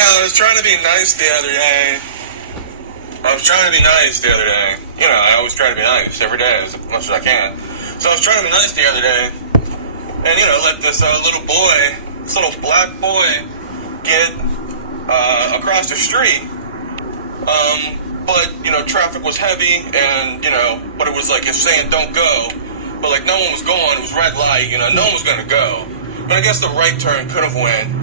I was trying to be nice the other day. You know, I always try to be nice every day as much as I can. So I was trying to be nice the other day. And, you know, let this little black boy get across the street. But, you know, traffic was heavy and, you know, but it was like it's saying don't go. But, like, no one was going. It was red light, you know, no one was going to go. But I guess the right turn could have went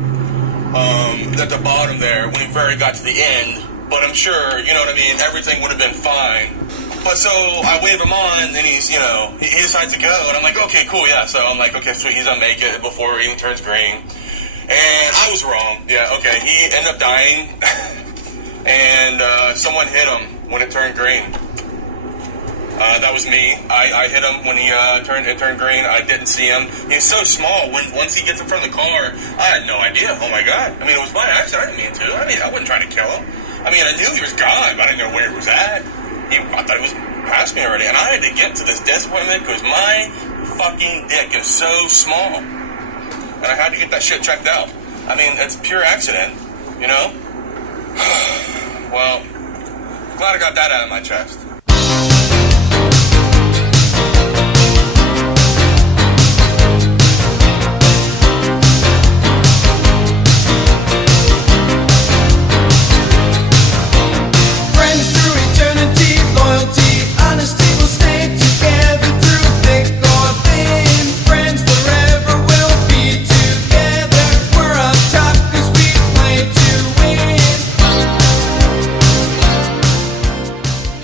at the bottom there when he very got to the end. But I'm sure, you know what I mean, everything would have been fine. But so I wave him on, and he's, you know, he decides to go, and I'm like, okay, cool, yeah. So I'm like, okay, sweet, he's gonna make it before it even turns green. And I was wrong. Yeah, okay, he ended up dying, and someone hit him when it turned green. That was me. I hit him when it turned green. I didn't see him. He's so small. Once he gets in front of the car, I had no idea. Oh my god! I mean, it was my accident. I didn't mean to. I wasn't trying to kill him. I mean, I knew he was gone, but I didn't know where he was at. I thought he was past me already, and I had to get to this disappointment because my fucking dick is so small, and I had to get that shit checked out. I mean, it's pure accident, you know. Well, glad I got that out of my chest.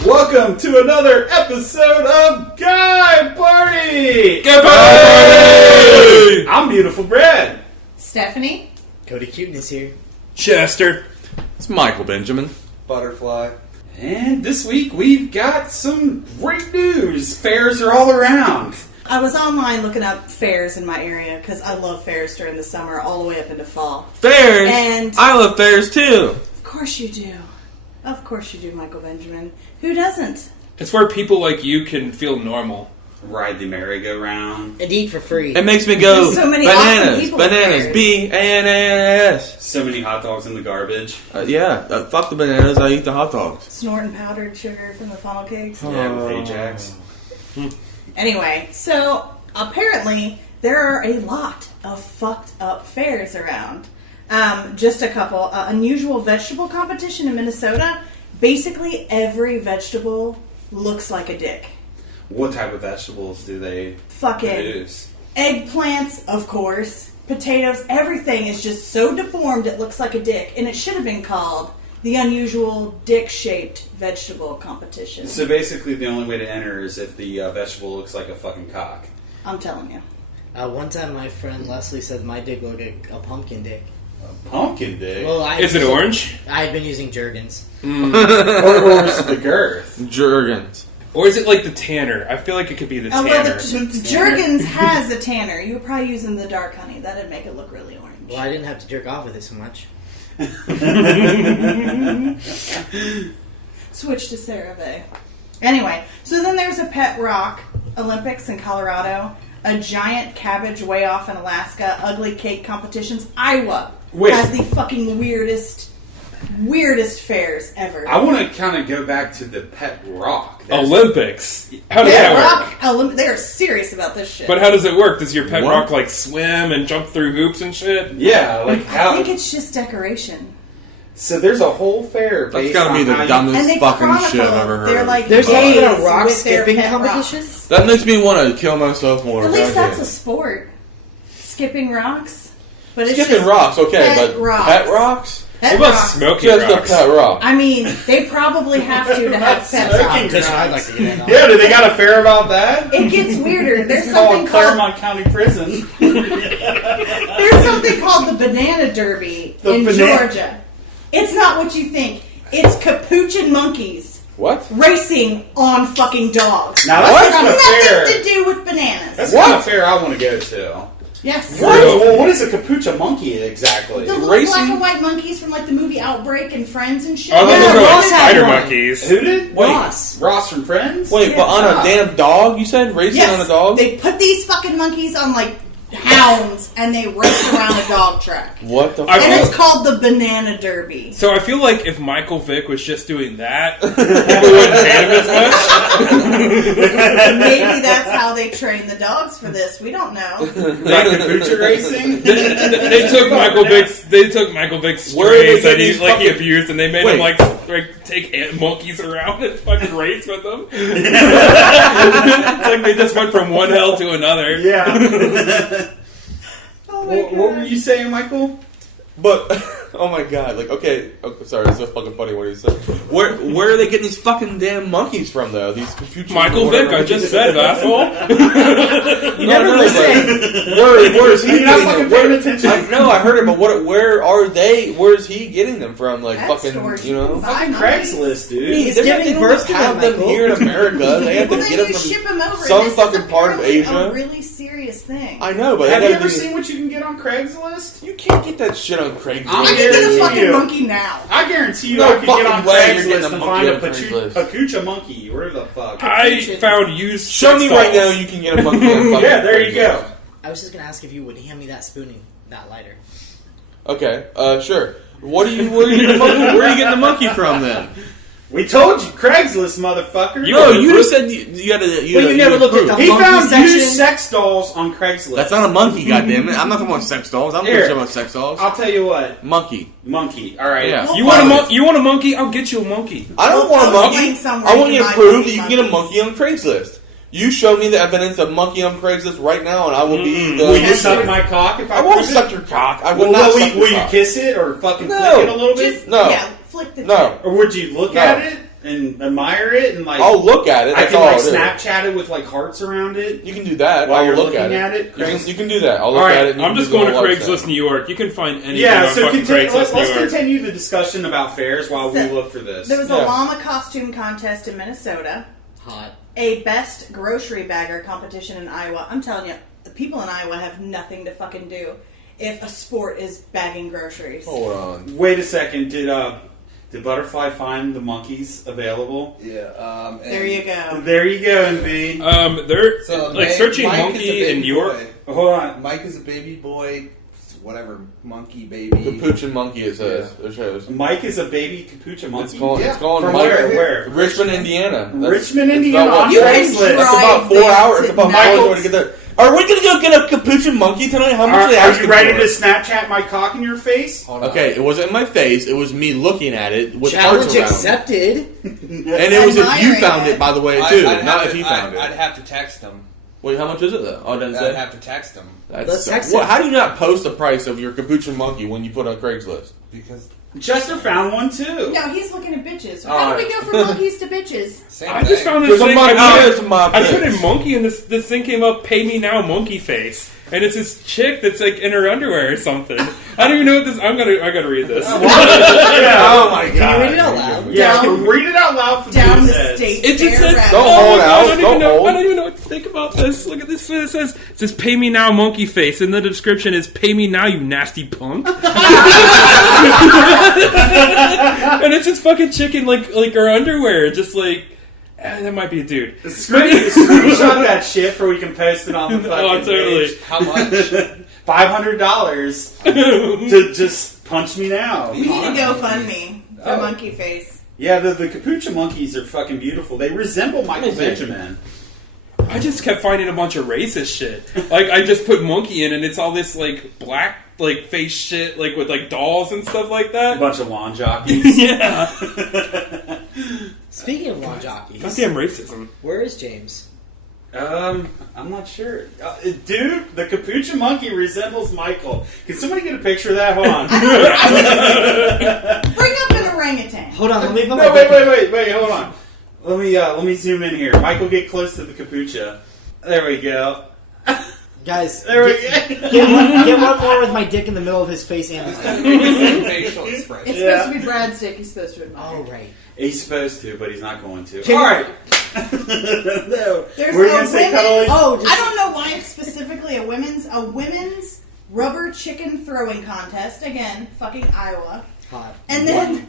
Welcome to another episode of Guy Party! Guy Party! I'm Beautiful Brad. Stephanie. Cody Cuteness here. Chester. It's Michael Benjamin. Butterfly. And this week we've got some great news. Fairs are all around. I was online looking up fairs in my area because I love fairs during the summer all the way up into fall. Fairs? And I love fairs too. Of course you do. Of course you do, Michael Benjamin. Who doesn't? It's where people like you can feel normal. Ride the merry-go-round. And eat for free. It makes me go, There's so many awesome people at bananas, fairs. B-A-N-A-N-A-S. So many hot dogs in the garbage. Fuck the bananas, I eat the hot dogs. Snorting powdered sugar from the funnel cakes. Yeah, with Ajax. Anyway, so apparently there are a lot of fucked up fairs around. Just a couple. Unusual vegetable competition in Minnesota. Basically, every vegetable looks like a dick. What type of vegetables do they Fucking produce? Eggplants, of course. Potatoes. Everything is just so deformed it looks like a dick. And it should have been called the Unusual Dick-Shaped Vegetable Competition. So basically the only way to enter is if the vegetable looks like a fucking cock. I'm telling you. One time my friend Leslie said my dick looked like a pumpkin dick. A pumpkin dick? Well, Is it orange? I had been using Jergens. Or was it the girth? Jergens. Or is it like the tanner? I feel like it could be the tanner. Well, the Jergens has a tanner. You were probably using the dark honey. That'd make it look really orange. Well, I didn't have to jerk off with it so much. Switch to CeraVe. Anyway, so then there's a pet rock Olympics in Colorado, a giant cabbage way off in Alaska, ugly cake competitions. Iowa has the fucking weirdest fairs ever. I want to kind of go back to the pet rock. Olympics. How does that work? They are serious about this shit. But how does it work? Does your pet What? rock like swim and jump through hoops and shit? Yeah, like how? I think it's just decoration. So there's a whole fair That's based gotta be on the how dumbest And they fucking shit I've ever They're heard. like There's days even a rock with their skipping pet competition? rocks. That makes me want to kill myself more. At least that's Goddamn. a sport. Skipping rocks. But it's Skipping just rocks, okay, pet but rocks. pet rocks? Pet What about rocks. smoking Just rocks? a pet rock. I mean, they probably have to have pet Smoking rocks. I'd like to get in on. Yeah, do they got a fair about that? It gets weirder. There's It's something called called Claremont County Prison. there's something called the Banana Derby in Georgia. It's not what you think. It's capuchin monkeys What? racing on fucking dogs. Now It that's has kind of fair. nothing to do with bananas. That's kind of fair. I want to go to. Yes. Well, what is a capuchin monkey exactly? The little Racing? black and white monkeys from like the movie Outbreak and Friends and shit. Oh, those Yeah, are like Ross had spider one. monkeys. Who did? Wait, Ross. Ross from Friends? Wait, but on a damn dog, you said? Racing Yes, on a dog? they put these fucking monkeys on like But hounds and they race around a dog track. What the I fuck? And feel- it's called the Banana Derby. So I feel like if Michael Vick was just doing that, people wouldn't hate him as much. Maybe that's how they train the dogs for this. We don't know. Like capucha racing? They took Michael Vick's Where are they strays that getting he these like he fucking- abused, and they made Wait. him like take monkeys around and fucking race with them. It's like they just went from one hell to another. Yeah. Oh my What were you saying, Michael? But oh my god, like okay, sorry, it's so fucking funny what he said. Where are they getting these fucking damn monkeys from though? These future Michael Vick, I just said, asshole. You never listen. Where is he You're not getting fucking them? paying attention. No, I heard it, but where are they? Where is he getting them from? Like That fucking, store's you know? Fucking Craigslist, dude. He's They're not- giving they don't birth just to have them, them Michael. here in America. They have to Well, get then them you from ship them over. some This fucking is part of apparently Asia. a really serious thing. I know, but Have they you gotta ever be- seen what you can get on Craigslist? You can't get that shit on Craigslist. I'm I can get a guarantee fucking you. monkey now. I guarantee you No I could get on fucking way you're Craigslist getting a and monkey find a on Craigslist. pacucha monkey. Where the fuck? I found used. Show me sex right now dolls. you can get a monkey on fucking Yeah, there you go. Craigslist. I was just gonna ask if you would hand me that spooning, that lighter. Okay, sure. Where are you getting the monkey from then? We told you, Craigslist, motherfucker. No, you just said you had to. Well, you never looked at the He monkey found section. used sex dolls on Craigslist. That's not a monkey, goddammit. I'm not talking about sex dolls. I'm not Here. talking about sex dolls. I'll tell you what. Monkey. Monkey. All right. Yeah. You want a monkey? I'll get you a monkey. I don't Well, want a I'll monkey. find somewhere I want you you to can prove buy that you can get a monkeys. monkey on Craigslist. You show me the evidence of monkey on Craigslist right now, and I will be the. Will you suck my cock if I I won't prove it? suck your cock. I will Will, not will, suck you, will your you cock. kiss it or fucking No. flick it a little bit? Just, No. yeah, flick the No. Or would you look No. at it and admire it and like? I'll look at it. I That's can all like I'll do. Snapchat it with like hearts around it. You can do that. While I'll you're look looking at at it, You can do that. I'll look All right, at it. And you I'm can just do going to the whole Craigslist website. New York. You can find anything Yeah, on so fucking let's Craigslist New York. continue the discussion about fairs while we So, look for this. There was a Yeah. llama costume contest in Minnesota, Hot. a best grocery bagger competition in Iowa. I'm telling you, the people in Iowa have nothing to fucking do if a sport is bagging groceries. Hold on. Wait a second. Did Butterfly find the monkeys available? Yeah. There you go. There you go, MV. They're So like Mike- searching Mike is a monkey baby in York. boy. Hold on. Mike is a baby boy, whatever, monkey baby. Capuchin monkey, it says. It shows. Mike is a baby capucha monkey. It's calling, Yeah. it's calling From Mike. where? Where? Richmond, Indiana. Richmond, it's Indiana, about what- on You can Craigslist. drive That's about 4 there hours. It's about tonight. 4 hours to get there. Are we gonna go get a capuchin monkey tonight? How much Are, are they are asking you ready for? to Snapchat my cock in your face? Hold on. Okay, it wasn't in my face. It was me looking at it with Challenge hearts around. accepted. And it was if you Admiring found it. it, by the way, I'd too. have Not to- if he found I'd it. have to text him. Wait, how much is it though? Oh, it doesn't I'd say. have to text him Let's So- text what, him. how do you not post the price of your capuchin monkey when you put on Craigslist? because Chester found one too. No, he's looking at bitches. How Alright. do we go from monkeys to bitches? same I thing. just found There's this a thing. monkey. There's a monkey. I put in monkey, and this thing came up. Pay me now, monkey face, and it's this chick that's like in her underwear or something. I don't even know what this. I gotta read this. Oh my god. Can you read it out loud? Yeah, Down- read it out loud for Down who the says. state. It just fair says, route. Don't oh hold my God, out, I don't even don't know. hold. I don't even know what to think about this. Look at this. What it says. It says, "Pay me now, monkey face," and the description is, "Pay me now, you nasty punk." And it's just fucking chicken like her underwear, just like that might be a dude. Screenshot that shit for we can post it on the fucking Oh, totally. page. How much? $500 to just punch me now. We need to GoFundMe for Oh. monkey face. Yeah, the capucha monkeys are fucking beautiful. They resemble Michael Benjamin. I just kept finding a bunch of racist shit. Like I just put monkey in, and it's all this like black like face shit, like with like dolls and stuff like A that. bunch of lawn jockeys. Yeah, Speaking of lawn jockeys, goddamn racism. where is James? I'm not sure. Dude, the capucha monkey resembles Michael. Can somebody get a picture of that? Hold on. Bring up an orangutan. Hold on, let me put No, my wait, hold on. Let me zoom in here. Michael, get close to the capucha. There we go. Guys, There we get, go. get one more with my dick in the middle of his face and his head. Facial expression. It's Yeah. supposed to be Brad's dick. He's supposed to admire. Oh, right. He's supposed to, but he's not going to. Can- All right. No. There's We're a gonna say women's. cuddling. Oh, I don't know why it's specifically a women's rubber chicken throwing contest. Again, fucking Iowa. Hot. And then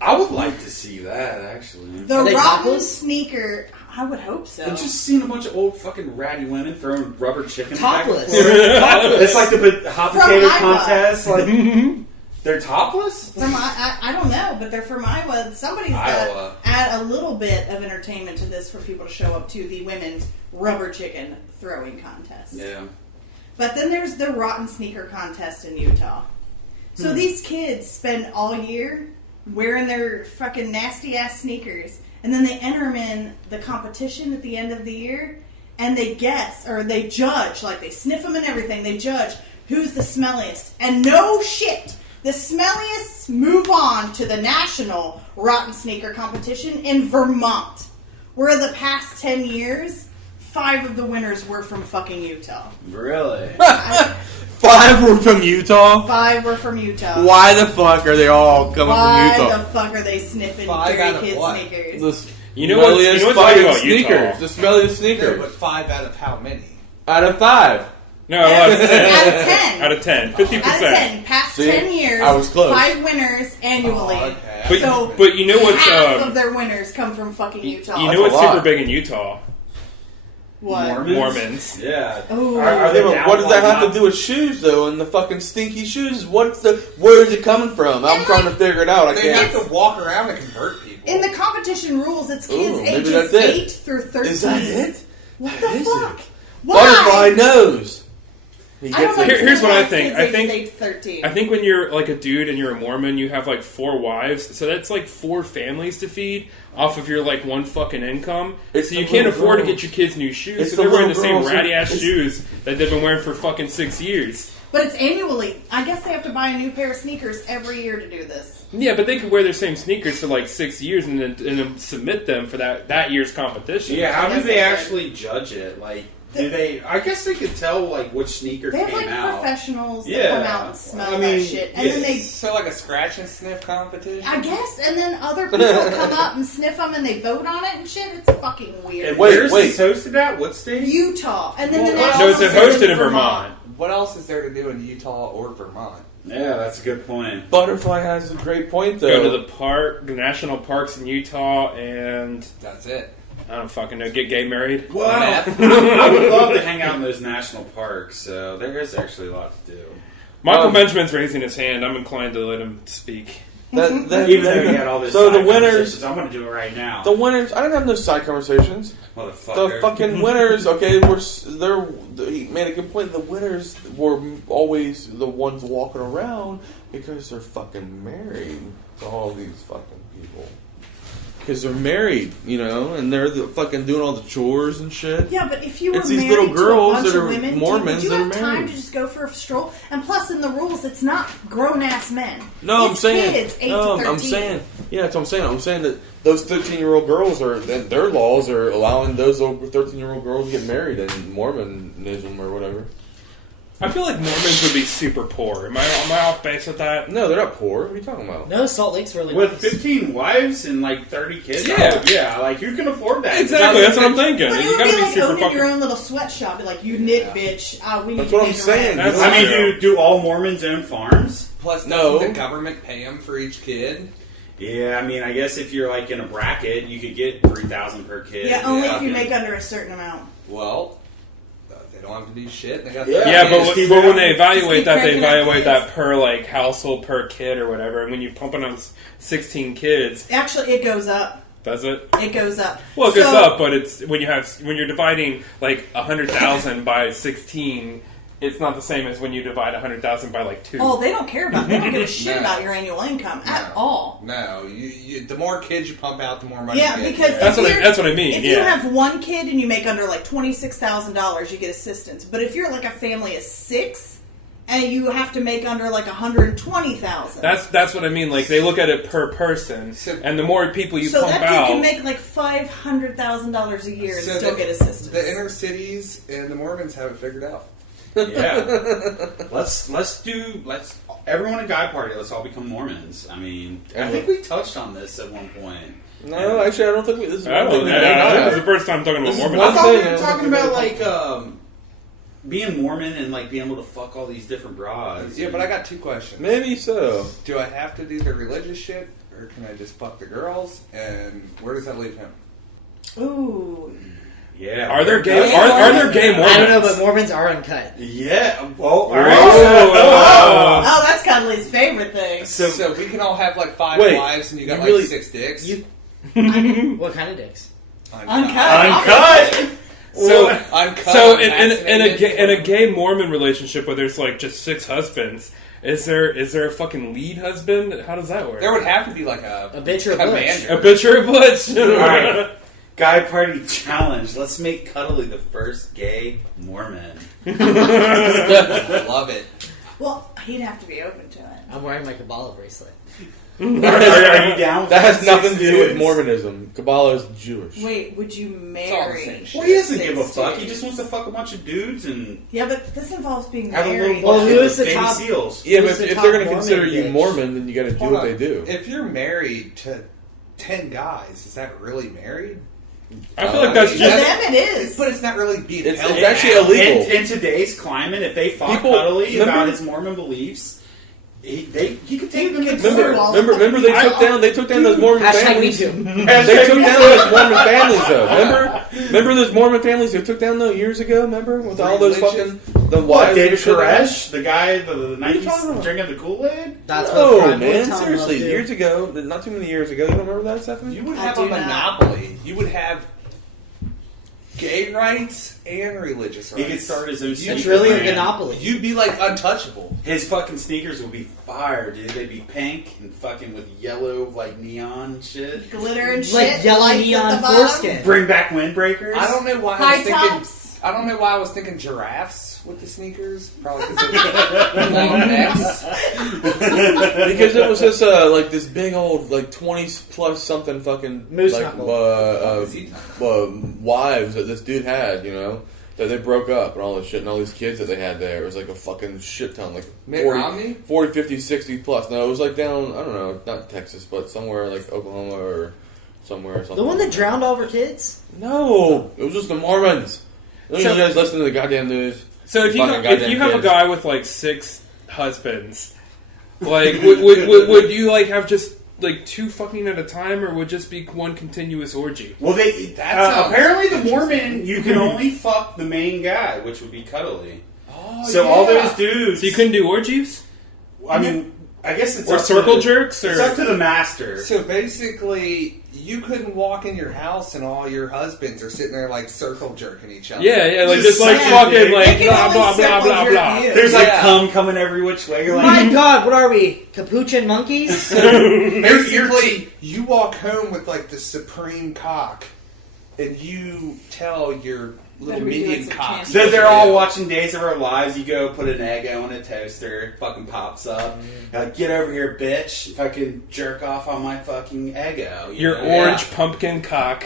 I would like to see that actually. the Are they rotten topless? sneaker. I would hope so. I've just seen a bunch of old fucking ratty women throwing rubber chickens Topless. back and forth. Topless. It's like the hot From potato Iowa. contest. Like, they're topless? From I don't know, but they're from Iowa. Somebody's Iowa. got to add a little bit of entertainment to this for people to show up to the women's rubber chicken throwing contest. Yeah. But then there's the rotten sneaker contest in Utah. So these kids spend all year wearing their fucking nasty ass sneakers, and then they enter them in the competition at the end of the year, and they guess, or they judge, like they sniff them and everything, they judge who's the smelliest. And no shit, the smelliest move on to the national rotten sneaker competition in Vermont, where the past 10 years, 5 of the winners were from fucking Utah. Really? 5 were from Utah? 5 were from Utah. Why the fuck are they all coming Why from Utah? the fuck are they sniffing 5 dirty out of kids' what? sneakers? The You know what's smelliest funny fucking about sneakers. Utah? The smelliest Yeah, sneakers. but 5 out of how many? Out of 5. No, out of 10. Out of 10. Out of 10. 50%. Out of 10. Past See? 10 years, I was close. 5 winners annually. Oh, okay. But, So, but you know what's half of their winners come from fucking Utah. you That's know a what's lot. super big in Utah? What? Mormons. Yeah. Ooh. Are they What does that down have to do with shoes, though, and the fucking stinky shoes? Where is it coming from? I'm And, trying like, to figure it out. I They can't. have to walk around and convert people. In the competition rules, it's kids Ooh, maybe ages that's it. 8 through 13. Is that it? What That the is fuck? it. Why? Butterfly knows. He I don't gets like it. Here's what I kids think. ages I think- 8 to 13. I think when you're like a dude and you're a Mormon, you have like 4 wives, so that's like 4 families to feed off of your like one fucking income. It's so the you can't little afford to girls. get your kids new shoes. It's So the they're wearing the little same girls who- ratty ass it's- shoes that they've been wearing for fucking 6 years. But it's annually. I guess they have to buy a new pair of sneakers every year to do this. Yeah, but they could wear their same sneakers for like 6 years and then submit them for that year's competition. Yeah, how I do guess they they actually judge it? Like, do they... I guess they could tell, like, which sneaker They have came like out. professionals that Yeah. come out and smell I mean, that shit. And then they, So like a scratch and sniff competition? I guess, and then other people come up and sniff them and they vote on it and shit. It's fucking weird. And Wait, where's wait. this hosted at? What state? Utah. And then the Well, national No, it's is hosted in Vermont. What else is there to do in Utah or Vermont? Yeah, that's a good point. Butterfly has a great point, though. Go to the park, the national parks in Utah, and That's it. I don't fucking know, get gay married. Well, Meth. I would love to hang out in those national parks, so there is actually a lot to do. Michael Benjamin's raising his hand. I'm inclined to let him speak. Even though you had all this so side the winners, conversations, I'm going to do it right now. the winners. I didn't have no side conversations. Motherfucker. The fucking winners. Okay, he made a good point. The winners were always the ones walking around because they're fucking married to all these fucking people. Because they're married, you know, and they're fucking doing all the chores and shit. Yeah, but if you were It's these married little to girls a bunch that of are women, Mormons would you that have are time married. to just go for a stroll? And plus, in the rules, it's not grown-ass men. No, It's I'm saying. kids, 8 No, to 13. I'm saying. Yeah, that's what I'm saying. I'm saying that those 13-year-old girls are. That their laws are allowing those 13-year-old girls to get married in Mormonism or whatever. I feel like Mormons would be super poor. Am I off base with that? No, they're not poor. What are you talking about? No, Salt Lake's really With nice. 15 wives and like 30 kids? Yeah. Yeah, like who can afford that? Exactly, that's what I'm thinking. But it You would gotta be be like super owning your fucking. own little sweatshop. Be like, you knit, bitch. We That's need what to I'm pay the saying. rent. That's- I mean, true. do all Mormons own farms? Plus, No. doesn't the government pay them for each kid? Yeah, I mean, I guess if you're like in a bracket, you could get $3,000 per kid. Yeah, only if you Okay. make under a certain amount. Well, they don't have to do shit. They got Yeah. Yeah, but, Just keep but it when up. they Just evaluate keep that, they cranking out evaluate kids. that per like household per kid or whatever. And when you're pumping on 16 kids, Actually, it goes up. does it? It goes up. Well, it goes So- up, but it's when you're dividing like 100,000 by 16. It's not the same as when you divide 100,000 by like 2. Oh, they don't care about. They don't give a shit No. about your annual income at No. all. No, the more kids you pump out, the more money Yeah, you get. because That's if what I- you're- that's what I mean, If yeah. you have one kid and you make under like $26,000, you get assistance. But if you're like a family of 6 and you have to make under like $120,000, That's what I mean. Like they look at it per person, and the more people you so pump that out, dude can make like $500,000 a year and So still get assistance. The inner cities and the Mormons have it figured out. Yeah. let's everyone at Guy Party, let's all become Mormons. I mean, I think we touched on this at one point. No, actually, I don't think this is. I don't know. This is the first time talking about This is Mormons. I one thought we thing, were I talking think about about- like being Mormon and like being able to fuck all these different broads. Yeah, but I got 2 questions. Maybe so. Do I have to do the religious shit, or can I just fuck the girls? And where does that leave him? Ooh. Yeah. Are there gay? Are there gay Mormons? I don't know, but Mormons are uncut. Yeah. Well, all right. Oh, that's Cuddly's favorite thing. So we can all have like 5 Wait, wives and you got you like really- 6 dicks? What kind of dicks? Uncut. So, Uncut. so in unvaccinated, a gay Mormon relationship where there's like just 6 husbands, is there a fucking lead husband? How does that work? There would have to be like a bitch or a butch. A bitch or a butch? All right. Guy party challenge. Let's make Cuddly the first gay Mormon. I love it. Well, he'd have to be open to it. I'm wearing my Kabbalah bracelet. Are you down with That has 6 nothing to do with dudes? Mormonism. Kabbalah is Jewish. Wait, would you all the marry? same shit. Well, he doesn't 6 give a fuck. He dudes? just wants to fuck a bunch of dudes and Yeah, but this involves being have a married. little Well, bullshit who with is the baby top- seals. Yeah, but Who's the if top they're going to Mormon consider you bitch? Mormon, then you got to do Hold what on. they do. If you're married to 10 guys, is that really married? I feel like that's For just. them, it is. But it's not really being It's held. actually illegal. In today's climate, if they fought People- Cuddly remember- about his Mormon beliefs, he could take them to could court. Remember they took down those Mormon Hashtag me families. too. They took down those Mormon families though. Remember those Mormon families who took down those years ago? Remember with all those Religious? fucking the What, wives David and shit? Koresh, the guy, the you 90s talking about? drinking the Kool-Aid? That's what No, Prime man, Tom seriously, loved, years ago, not too many years ago. You don't remember that, Stephanie? You would I have do a not. monopoly. You would have gay rights and religious rights. He could start his own It's sneaker really a brand. monopoly. You'd be like untouchable. His fucking sneakers would be fire, dude. They'd be pink and fucking with yellow, like, neon and shit. Glitter and shit. Like yellow lights at neon the bottom. foreskin. Bring back windbreakers. I don't know why I High was thinking. tops. I don't know why I was thinking giraffes with the sneakers. Probably because of long necks. Because it was just like this big old like 20 plus something fucking Moose like knuckle. wives that this dude had, you know, that they broke up and all this shit and all these kids that they had there. It was like a fucking shit ton, like Mitt Romney? 40, 50, 60 plus. No, it was like down, I don't know, not Texas, but somewhere like Oklahoma or somewhere or something. The one that drowned all of her kids? No, it was just the Mormons. Don't So- you guys listen to the goddamn news? So if you Fucking have goddamn a kids. guy with like 6 husbands, like would you like have just like 2 fucking at a time, or would just be one continuous orgy? Well, That sounds apparently the interesting. Mormon, you can only fuck the main guy, which would be Cuddly. Oh, So all those dudes. So you couldn't do orgies I mean, I guess it's or up circle to, jerks, It's or up to the master. So basically, you couldn't walk in your house and all your husbands are sitting there like circle jerking each other. yeah, like Just just like saying, fucking dude. like They can blah only blah blah circle blah jerk blah. you. There's like Yeah. cum coming every which way. You're My like, God, what are we? Capuchin monkeys? Basically, you walk home with like the supreme cock, and you tell your little Better be doing medium some cock. chanting. so they're all watching Days of Our Lives. You go put an Eggo in a toaster, it fucking pops up. You're like, get over here, bitch! Fucking jerk off on my fucking Eggo. Your know? orange pumpkin cock.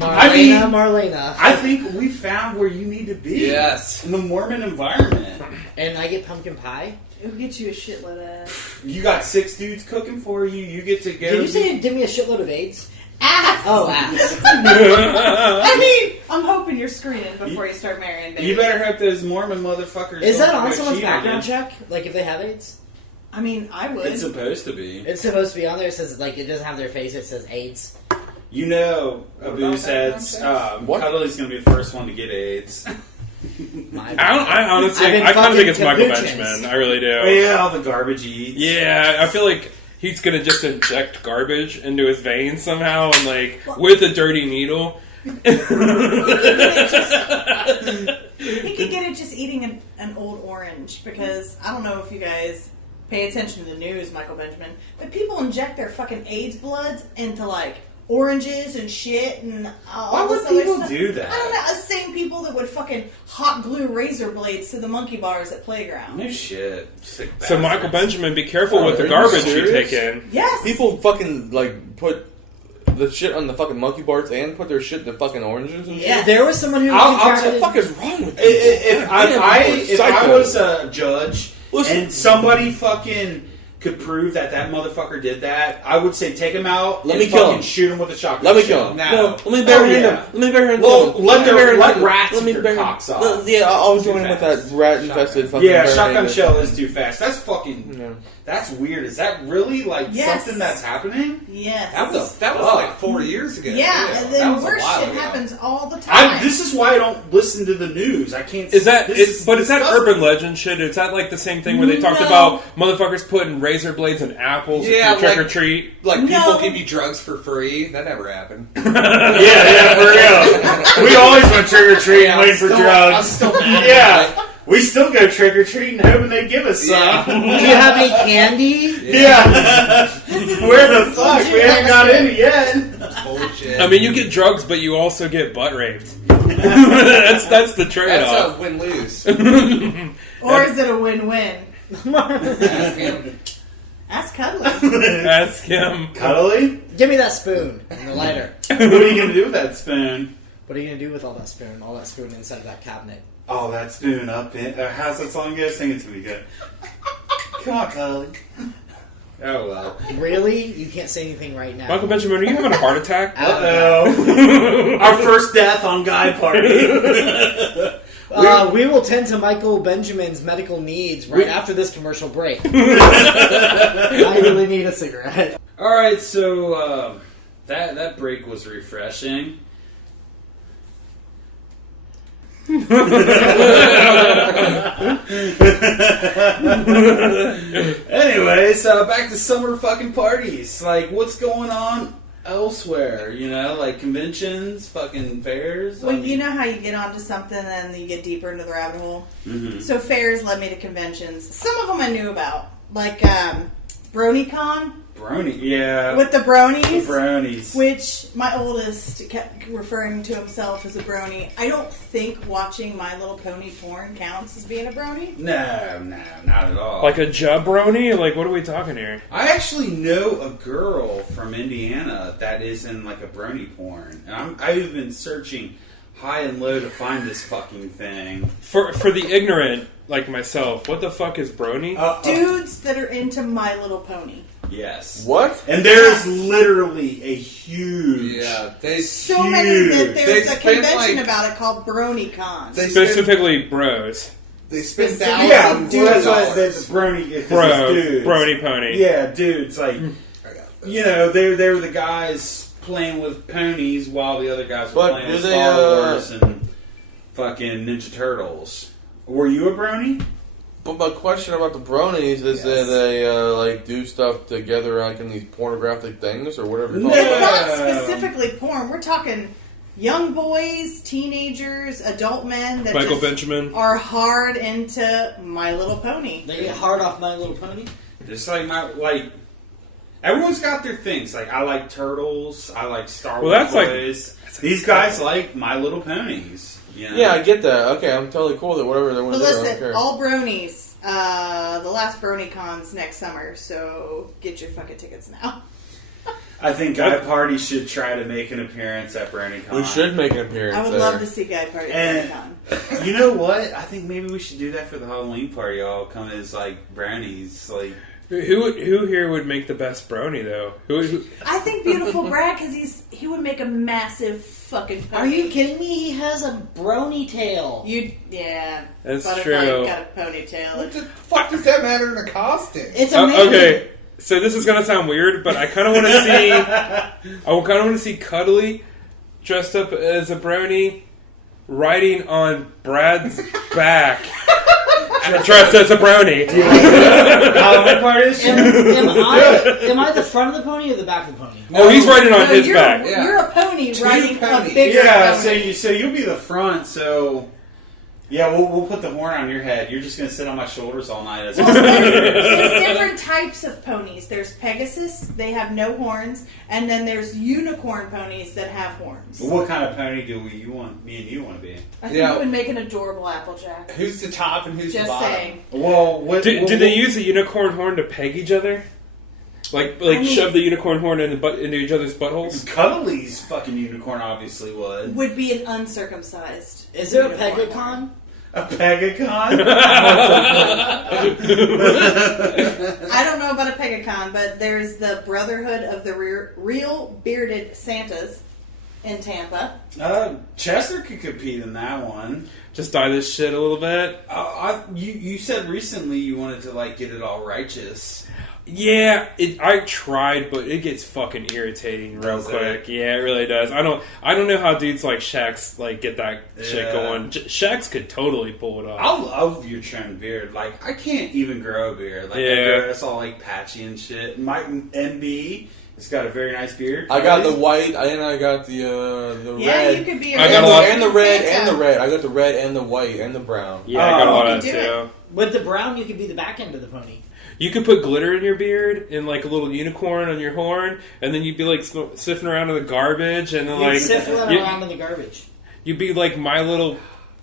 Marlena. I think we found where you need to be. Yes. In the Mormon environment. And I get pumpkin pie? It'll get you a shitload of You got 6 dudes cooking for you. You get to go. Did you say it'd give me a shitload of AIDS? ass. Oh, ass. I mean, I'm hoping you're screening before you start marrying. Baby. You better hope those Mormon motherfuckers. Is don't that on forget someone's cheat background you. check? Like if they have AIDS? I mean, I would. It's supposed to be. It's supposed to be on there. It says, like, it doesn't have their face. It says AIDS. You know, What Abu about says that What? Cuddly's going to be the first one to get AIDS. I honestly, I've been I kind of think it's fucking Michael capuchins. Benjamin. I really do. Oh, yeah, all the garbage he eats. Yeah, I feel like he's gonna just inject garbage into his veins somehow, and like with a dirty needle. He could get it just eating an old orange, because I don't know if you guys pay attention to the news, Michael Benjamin, but people inject their fucking AIDS bloods into like oranges and shit and all Why this would other people stuff. do that? I don't know. The same people that would fucking hot glue razor blades to the monkey bars at playground. No shit. Sick So Michael bastards. Benjamin, be careful Oh, with the are you garbage you serious? take in. Yes. People fucking like put the shit on the fucking monkey bars and put their shit in the fucking oranges and Yeah. shit. There was someone who I'll What contracted... the fuck is wrong with people? If I Psycho. was a judge Listen. and somebody fucking could prove that motherfucker did that, I would say take him out Let and me kill fucking him. shoot him with a shotgun. Let me shell. kill him. No. Let me bury him. yeah. Let me bury him. Well, kill him. let me bury him, let kill him. rats Let me eat their bury him. cocks off. Yeah, I was Too going with fast. that rat infested fucking. Yeah, burying shotgun it. shell is too fast. That's fucking. Yeah. That's weird. Is that really like Yes. something that's happening? Yes. That was like 4 years ago. Yeah, too. and That then was a worse while shit ago. happens all the time. This is why I don't listen to the news. I can't. Is that? this But is that disgusting. urban legend shit? Is that like the same thing where they talked No. about motherfuckers putting razor blades in apples Yeah, if you trick like- or treat? Like No. people give you drugs for free. That never happened. Yeah, for real. We always went trick or treating, Yeah, waiting for I'm drugs. still mad. Yeah, we still go trick or treating, hoping they give us some. Do you have any candy? Yeah. Where the fuck? We haven't got any yet. Bullshit. I mean, you get drugs, but you also get butt raped. that's the trade-off. That's a win-lose. Or is it a win-win? Ask him. Ask Cuddly. Ask him. Cuddly? Give me that spoon and the lighter. What are you gonna do with that spoon? What are you gonna do with all that spoon? All that spoon inside of that cabinet? Oh, that spoon up in. How's that song go? Sing it to me good. Come on, Cuddly. Oh well. Really? You can't say anything right now. Michael Benjamin, are you having a heart attack? Uh-oh. Our first death on Guy Party. We will tend to Michael Benjamin's medical needs right after this commercial break. I really need a cigarette. All right, so that break was refreshing. Anyways, back to summer fucking parties. Like, what's going on elsewhere? You know, like conventions, fucking fairs. Well, you know how you get onto something and then you get deeper into the rabbit hole? Mhm. So fairs led me to conventions. Some of them I knew about. Like BronyCon Brony, yeah. with the bronies. Bronies. Which my oldest kept referring to himself as a brony. I don't think watching My Little Pony porn counts as being a brony. No, not at all. Like a jabroni? Like, what are we talking here? I actually know a girl from Indiana that is in like a brony porn, and I've been searching high and low to find this fucking thing. For the ignorant, like myself, what the fuck is brony? Dudes that are into My Little Pony. Yes. What? And there's literally a huge. Yeah, they So many that there's They a spent, convention like- about it called BronyCon. They Specifically bros. They spend Specific- thousands Yeah, of dudes. That's dollars. the brony. It's Bro. dudes. Brony pony. Yeah, dudes. Like, I got this. you know, they were the guys playing with ponies while the other guys were But playing do with they, Star Wars and fucking Ninja Turtles. Were you a brony? But my question about the bronies is that they like do stuff together, like in these pornographic things or whatever. You're talking It's about. not specifically porn. We're talking young boys, teenagers, adult men that Michael just Benjamin. are hard into My Little Pony. They get hard off My Little Pony? Just like everyone's got their things. Like I like turtles. I like Star Well, Wars that's like- boys. These guys like My Little Ponies. You know? Yeah, I get that. Okay, I'm totally cool with it. Whatever they want But to do, I don't listen, care. all bronies. The last BronyCon's next summer, so get your fucking tickets now. I think Guy Party should try to make an appearance at BronyCon. We should make an appearance I would there. love to see Guy Party at And- BronyCon. You know what? I think maybe we should do that for the Halloween party. All come as like brownies. Like Who here would make the best brony though? Who I think Beautiful Brad, because he would make a massive fucking pony. Are you kidding me? He has a brony tail. Yeah. That's Butterfly true. got a ponytail. What the fuck does that matter in a costume? It's amazing. okay, so this is gonna sound weird, but I kind of want to see. I kind of want to see Cuddly dressed up as a brony, riding on Brad's back, dressed as a brony. Halloween party is Am I the front of the pony or the back of the pony? Oh, he's riding on No, his you're, back. Yeah. You're a pony Two riding a ponies. bigger Yeah, pony. so you'll be the front. So yeah, we'll put the horn on your head. You're just gonna sit on my shoulders all night. As Well, there's different types of ponies. There's Pegasus, they have no horns, and then there's unicorn ponies that have horns. What kind of pony do you want? Me and you want to be? I think Yeah. it would make an adorable Applejack. Who's the top and who's the Just bottom? saying. Well, what? Do they use a unicorn horn to peg each other? Like I mean- shove the unicorn horn into each other's buttholes? Cuddly's fucking unicorn obviously would. Would be an uncircumcised. Is there a unicorn Pegacon? horn. A Pegacon? I don't know about a Pegacon, but there's the Brotherhood of the Real Bearded Santas, in Tampa. Chester could compete in that one. Just dye this shit a little bit. You said recently you wanted to like get it all righteous. Yeah, I tried, but it gets fucking irritating real Does quick. Yeah, it really does. I don't know how dudes like Shax like get that shit going. Shax could totally pull it off. I love your trimmed beard. Like I can't even grow a beard. Like it's all like patchy and shit. My MB, it's got a very nice beard. I got the white and I got the Yeah, red. you could be. I got a lot and the red Santa. and the red. I got the red and the white and the brown. Yeah, I got a lot you of can that do too. With the brown, you could be the back end of the pony. You could put glitter in your beard and like a little unicorn on your horn, and then you'd be like sniffing around in the garbage, and then You'd like syphilin around in the garbage. you'd be like my little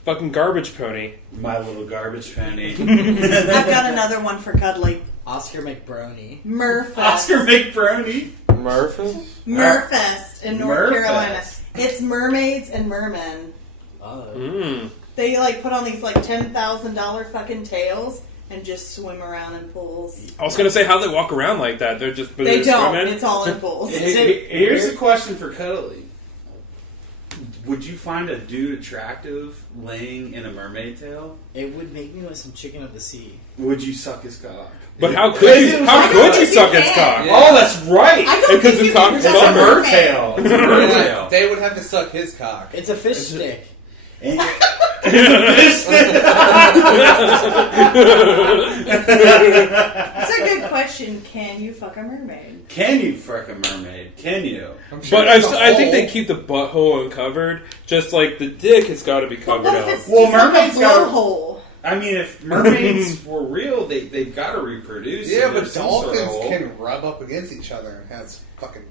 fucking garbage pony. My little garbage pony. I've got another one for Cuddly. Oscar McBrony. Murfest. Oscar McBrony. Murphy? Murfest in North Murfest. Carolina. It's mermaids and mermen. Mm. They like put on these like $10,000 fucking tails and just swim around in pools. I was gonna say how they walk around like that. They're just They don't. swimming. It's all in pools. Here's a question for Cuddly. Would you find a dude attractive laying in a mermaid tail? It would make me want some chicken of the sea. Would you suck his cock? But how could you? How I could don't you think suck you its can. cock? Oh, that's right. I don't Because think you the cock can is It's a touch gone. mer tail. It's a mer tail. They would have to suck his cock. It's a fish stick. And That's a good question. Can you fuck a mermaid? can you fuck a mermaid? Can you? I'm sure But there's a I think they hole. keep the butthole uncovered, just like the dick has got to be But covered what if up. it's Well, just like a mermaids got- blowhole? I mean, if mermaids were real, they've got to reproduce. Yeah, so but there's some sort of dolphins hole. can rub up against each other and has fucking.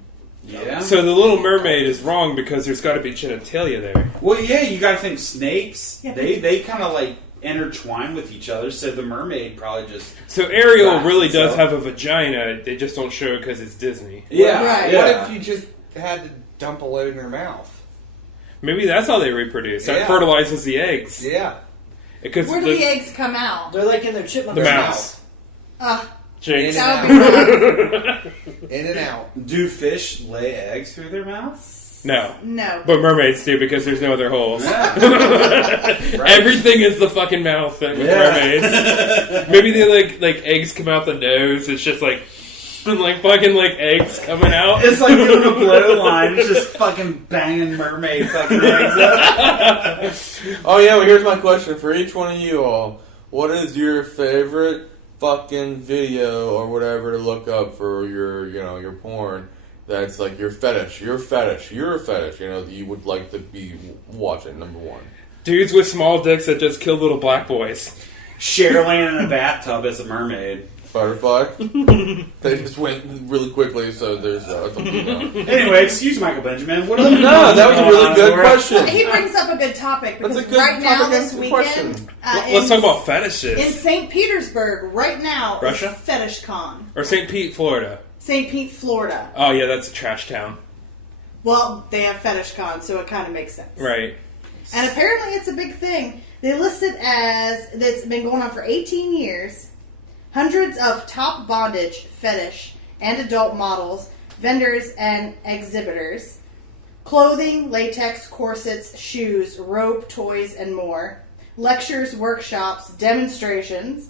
Yeah. So the Little Mermaid is wrong because there's got to be genitalia there. Well, yeah, you got to think snakes. Yeah. They kind of like intertwine with each other. So the mermaid probably just So Ariel Right, really does so- have a vagina. They just don't show it because it's Disney. yeah. Right. yeah. What if you just had to dump a load in her mouth? Maybe that's how they reproduce. That Yeah. fertilizes the eggs. Yeah. Because Where do the eggs come out? They're like in their chipmunk The mouth. mouse. In Jinx. That and would be fun. In and out. Do fish lay eggs through their mouths? No. No. But mermaids do because there's no other holes. Yeah. Everything is the fucking mouth thing with Yeah. mermaids. Maybe they like eggs come out the nose. It's just like fucking like eggs coming out. It's like doing a blow line. It's just fucking banging mermaid fucking eggs up. Oh yeah, well here's my question for each one of you all. What is your favorite fucking video or whatever to look up for your porn that's like your fetish, your fetish, that you would like to be watching, number one. Dudes with small dicks that just kill little black boys. Cher in a bathtub as a mermaid. Butterfly. They just went really quickly, so there's something else. Anyway, excuse Michael Benjamin. What other No, that was a really good question. He brings up a good topic because That's a good right now topic this and weekend, question. Let's talk about fetishes. in St. Petersburg right now. Russia? Is Fetish Con, Or St. Pete, Florida. St. Pete, Florida. Oh yeah, that's a trash town. Well, they have Fetish Con, so it kind of makes sense. Right. And apparently, it's a big thing. They list it as that's been going on for 18 years. Hundreds of top bondage, fetish, and adult models, vendors, and exhibitors. Clothing, latex, corsets, shoes, rope, toys, and more. Lectures, workshops, demonstrations.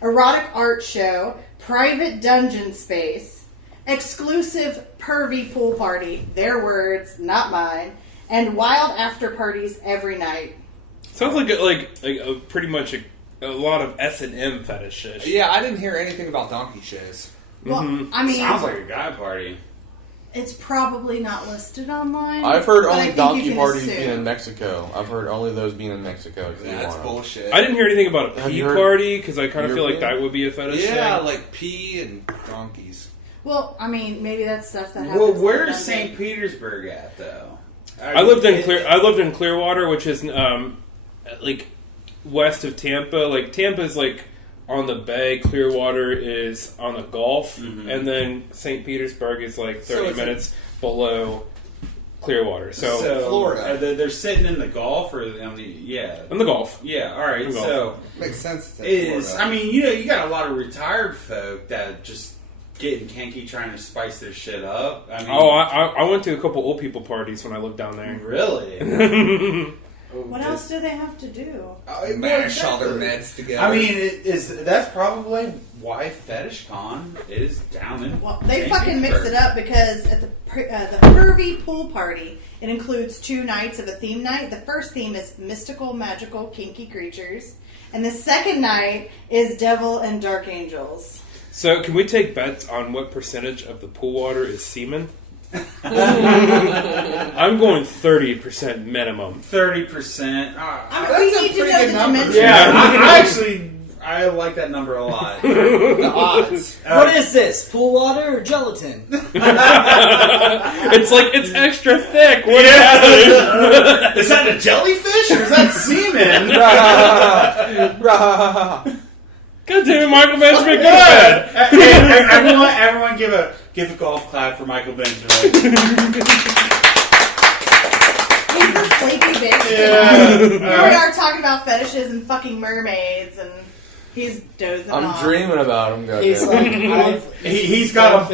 Erotic art show. Private dungeon space. Exclusive pervy pool party. Their words, not mine. And wild after parties every night. Sounds like a pretty much a lot of S&M fetishes. Yeah, I didn't hear anything about donkey shows. Well, Mm-hmm. I mean, Sounds like a guy party. it's probably not listed online. I've heard but I only think donkey you can parties assume. being in Mexico. I've heard only those being in Mexico. That's Tijuana. bullshit. I didn't hear anything about a Have pee you heard- party because I kind of feel like European? that would be a fetish Yeah, thing. like pee and donkeys. Well, I mean, maybe that's stuff that happens. Well, in where's London. St. Petersburg at though? I lived in Clearwater, which is like west of Tampa. Like Tampa's like on the bay, Clearwater is on the Gulf, Mhm. and then St. Petersburg is like So 30 it's minutes below Clearwater. So, Florida. They're sitting in the Gulf or on the in the Gulf. yeah. All right, The Gulf. so Makes sense. To is Florida. I mean you got a lot of retired folk that just getting kinky, trying to spice their shit up. I mean, I went to a couple old people parties when I lived down there. really? What else do they have to do? Mash all their meds together. I mean, that's probably why FetishCon is down in. Well, they St. fucking mix Petersburg. it up because at the pervy pool party, it includes 2 nights of a theme night. The first theme is mystical, magical, kinky creatures, and the second night is devil and dark angels. So, can we take bets on what percentage of the pool water is semen? I'm going 30% minimum. 30%. I mean, we need to know the dimensions. Yeah, I like that number a lot. The odds. What is this? Pool water or gelatin? It's like, it's extra thick. What Is that a jellyfish or is that semen? God damn it, Michael Benjamin, go ahead. Hey, everyone give a golf clap for Michael Benjamin. He's a sleepy bitch. Yeah. Here we are talking about fetishes and fucking mermaids, and he's dozing I'm off. dreaming about him, He's goddamn. like, He's got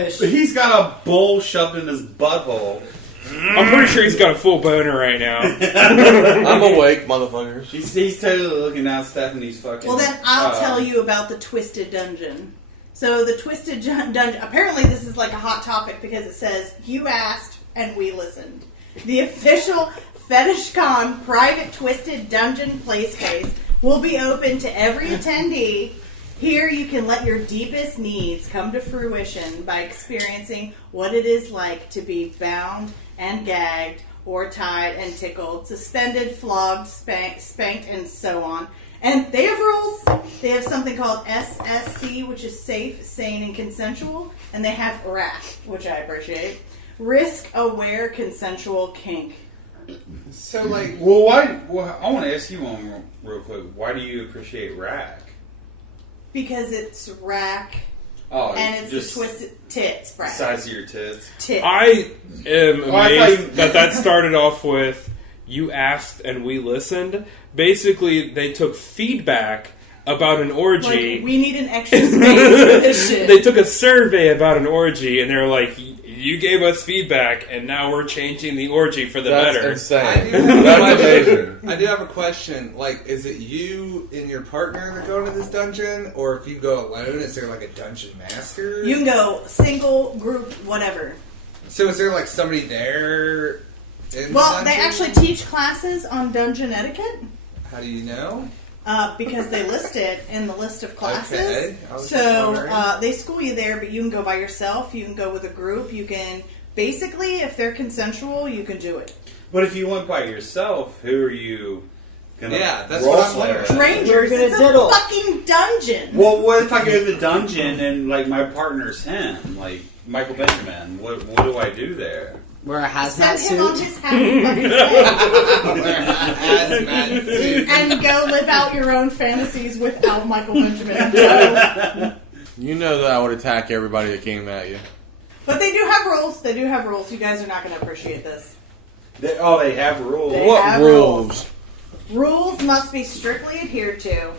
a bowl shoved in his butthole. I'm pretty sure he's got a full boner right now. I'm awake, motherfuckers. He's totally looking down Stephanie's fucking. Well, then I'll tell you about the Twisted Dungeon. So the Twisted Dungeon, apparently this is like a hot topic because it says, you asked and we listened. The official FetishCon private Twisted Dungeon play space will be open to every attendee. Here you can let your deepest needs come to fruition by experiencing what it is like to be bound and gagged or tied and tickled, suspended, flogged, spanked, and so on. And they have rules. They have something called SSC, which is safe, sane, and consensual. And they have RAC, which I appreciate. Risk-aware consensual kink. So, like... Well, why? Well, I want to ask you one real quick. Why do you appreciate rack? Because it's rack, Oh, and it's just the twisted tits, Brad. size of your tits. Tits. I am Oh, I amazed thought you- that started off with, you asked and we listened. Basically, they took feedback about an orgy. Like, we need an extra space for this shit. They took a survey about an orgy, and they were like, you gave us feedback, and now we're changing the orgy for the That's better. insane. I do- That's amazing. I do have a question. Like, is it you and your partner that go into this dungeon? Or if you go alone, is there like a dungeon master? You can go single, group, whatever. So is there like somebody there in Well, the they dungeon? actually teach classes on dungeon etiquette. How do you know? Because they list it in the list of classes. Okay, I was just So wondering. they school you there, but you can go by yourself. You can go with a group. You can basically, if they're consensual, you can do it. But if you went by yourself, who are you gonna Yeah, that's role what I'm play wondering. with? Strangers, We're gonna it's diddle. a fucking dungeon. Well, what if I go to the dungeon and like my partner's him, like Michael Benjamin? What do I do there? Wear a hazmat Send him on suit. his happy fucking day. Hazmat suit. And go live out your own fantasies without Michael Benjamin. So- You know that I would attack everybody that came at you. but they do have rules. They do have rules. You guys are not going to appreciate this. They have rules. They What have rules? Rules must be strictly adhered to,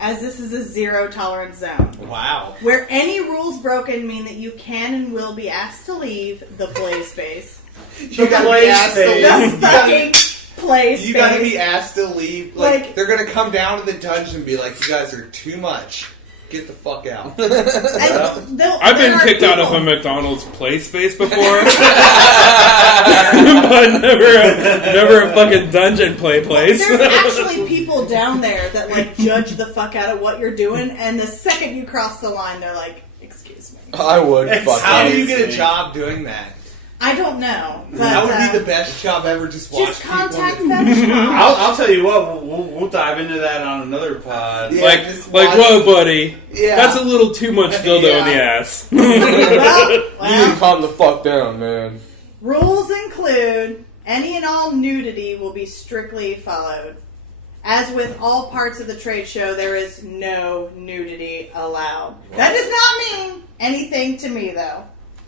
as this is a zero tolerance zone. Wow. Where any rules broken mean that you can and will be asked to leave the play space. You gotta play be asked to space. leave. The fucking play space. You gotta be asked to leave. Like, Like- they're gonna come down to the dungeon and be like, you guys are too much. Get the fuck out. And I've been there are kicked out of people- a McDonald's play space before, but never a fucking dungeon play place. There's actually people down there that like judge the fuck out of what you're doing, and the second you cross the line, they're like, "Excuse me." I would. Fuck How that. do you get a job doing that? I don't know, but That would be the best job ever. Just watch just people. contact in the- FetishCon. I'll tell you what. We'll dive into that on another pod. Yeah. like, just like, watch- whoa, buddy, Yeah. that's a little too much dildo in the Yeah. ass. Well, You need to well, calm the fuck down, man. rules include any and all nudity will be strictly followed. As with all parts of the trade show, there is no nudity allowed. That does not mean anything to me, though,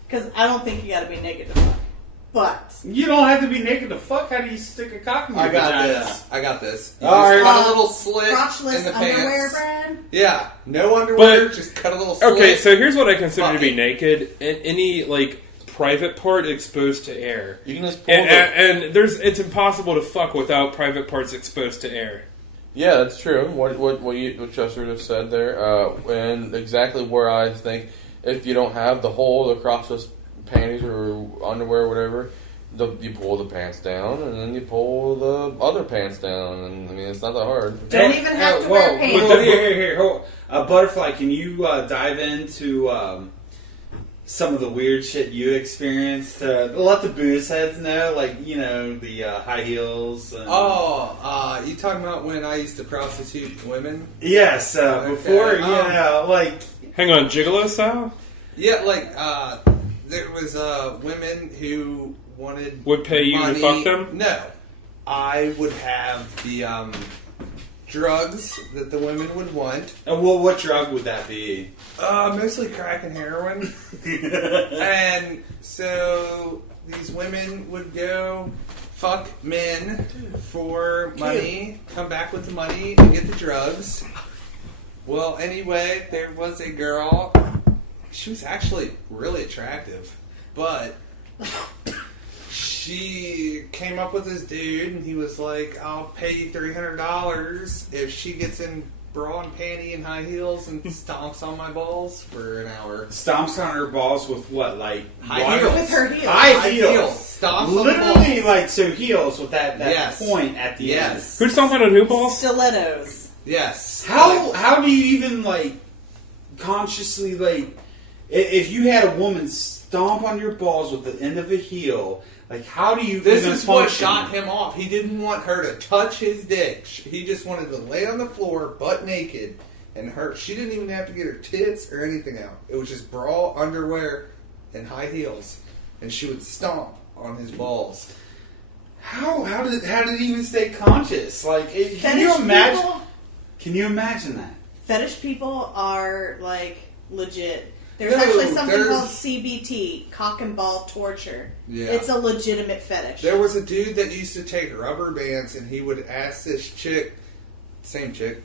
because I don't think you got to be naked to fuck. But You don't have to be naked to fuck. How do you stick a cock in your I got vagina? this. I got this. You All just right. cut a little slit crotchless in the underwear, pants. Brad. Yeah, no underwear. But- just cut a little slit. Okay, so here's what I consider to be Fuck it. naked: any like private part exposed to air. You can just pull And it's impossible to fuck without private parts exposed to air. Yeah, that's true. What Chester just said there, and exactly where I think if you don't have the hole, the crotchless panties or underwear or whatever, you pull the pants down and then you pull the other pants down, and I mean it's not that hard. Don't even have to wear pants. Here. Hold. Butterfly, can you dive into some of the weird shit you experienced? Let the booze heads know, like, you know, the high heels. And... You talking about when I used to prostitute women? Yes, before, you know, like... Hang on, gigolo style? Yeah, like, there was women who would pay you money. to fuck them? No. I would have the drugs that the women would want. Well, what drug would that be? Mostly crack and heroin. And so these women would go fuck men for money, come back with the money, and get the drugs. Well, anyway, there was a girl. She was actually really attractive, but she came up with this dude, and he was like, "I'll pay you $300 if she gets in bra and panty and high heels and stomps on my balls for an hour." Stomps on her balls with what, like... High water- heels. With her heels. High heels. Stomps on the Literally, balls. like, so heels with that Yes. point at the end. Yes. Who's stomping on who balls? Stilettos. Yes. How do you even, like, consciously, like... If you had a woman stomp on your balls with the end of a heel... Like, how do you This even is what function? got him off. He didn't want her to touch his dick. He just wanted to lay on the floor, butt naked, and she didn't even have to get her tits or anything out. It was just bra, underwear, and high heels, and she would stomp on his balls. How did he even stay conscious? Like, can Fetish you imagine? people, Can you imagine that? fetish people are like legit. There's No, actually something there's- called CBT, cock and ball torture. Yeah. It's a legitimate fetish. There was a dude that used to take rubber bands, and he would ask this chick, same chick,